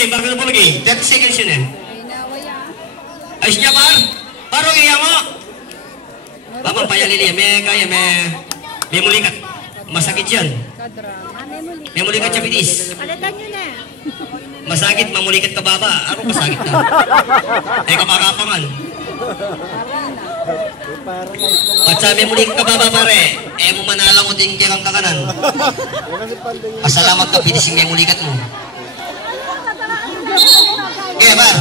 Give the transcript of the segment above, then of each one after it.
game, bago na game. 30 seconds yun eh. Ayos niya, par? Parang iya mo. Baba, payalili. May mulikat. Masakit yan. May mulikat siya, pitis. Palitan nyo na. Masakit, mamulikat ka baba. Ano masakit na? Kamakapangan. At sabi mulikat ka baba, pare. Mo manalang mo din kaya kang kakanan. Pasalamat ka, pitis yung may mulikat mo. Kaya, par?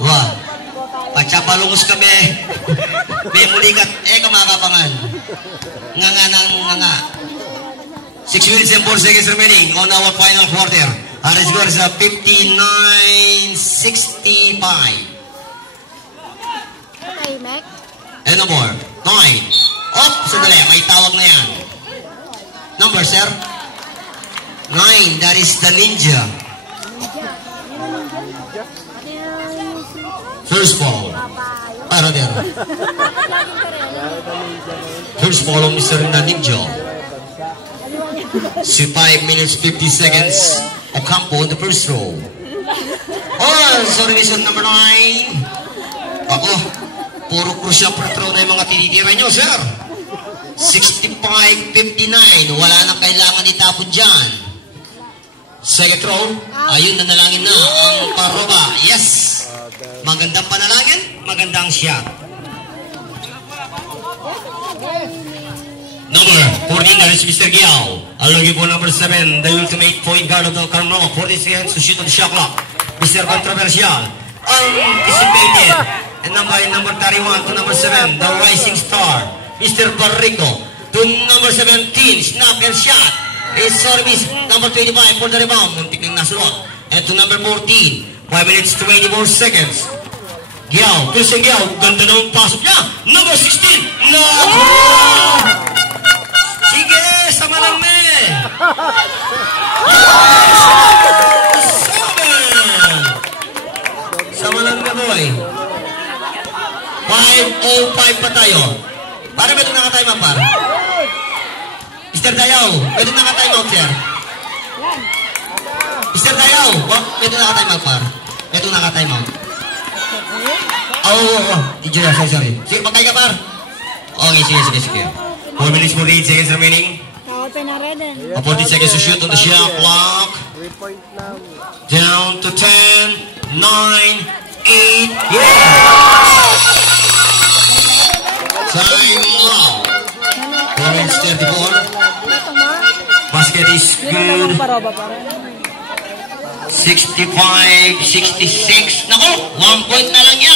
Wah. Pachapalungos kami. May mulikat. Kamakapangan. Nga. 6 minutes and 4 seconds remaining on our final quarter. Our score is 59-65. Okay, Mac. And no more. 9. Oh, sandali. May tawag na yan. Number, sir? 9. That is the ninja. First ball. Para there. First ball of Mr. Ninja. 5 minutes 50 seconds. Ocampo in the first row. Oh, sorry, mission number 9. Ako, puro crucial free throw na yung mga tinitira nyo, sir. 65-59. Wala nang kailangan itapon dyan. Second throw. Ayun, nanalangin na ang paroba. Yes. Magandang panalangin, magandang shot. Number 14, that is Mr. Giao. Looking for number 7, the ultimate point guard of the Carmelo. 40 seconds to shoot on the shot clock. Mr. Controversial. Anticipated. And number 31 to number 7, the rising star. Mr. Barrico. To number 17, snap and shot. Is service number 25 for the rebound. Muntik ng nasulot. And to number 14, 5 minutes 24 seconds. Giao, Christian Giao, ganda ng pasok niya. Number 16, no! Sige, sama lang me. Sama lang me, boy. 5:05 pa tayo. Para may ito naka-time out, par. Mr. Dayaw, may ito naka-time out, sir. Mr. Dayaw, may ito naka-time out, par. May ito naka-time out. Sorry. Sige, patay ka, par. Okay, sige. 4 minutes 48 seconds remaining. 40 seconds to shoot on the shot clock. Down to 10, 9, 8. Yeah! Time out. 4 minutes 34. Basket is good. 65, 66. Nako, 1 point na lang yan.